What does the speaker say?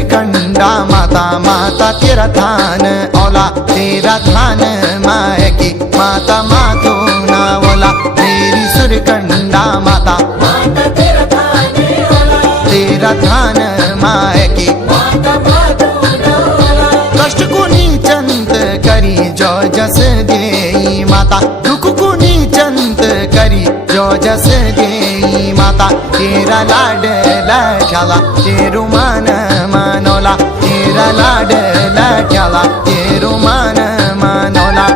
सुरकंडा माता माता तेरा थान औला तेरा थान माय की माता मातो ना ओला मेरी सुरकंडा माता माता तेरा थान औला तेरा थान माय की माता मातो ना औला कष्ट कुनी चंत करी जो जस देई माता दुख कुनी चंत करी जो जस देई माता तेरा लाड लाठ्याला तेरू मान मानवला तेरा लाड लाठ्याला तेरू मान मानवला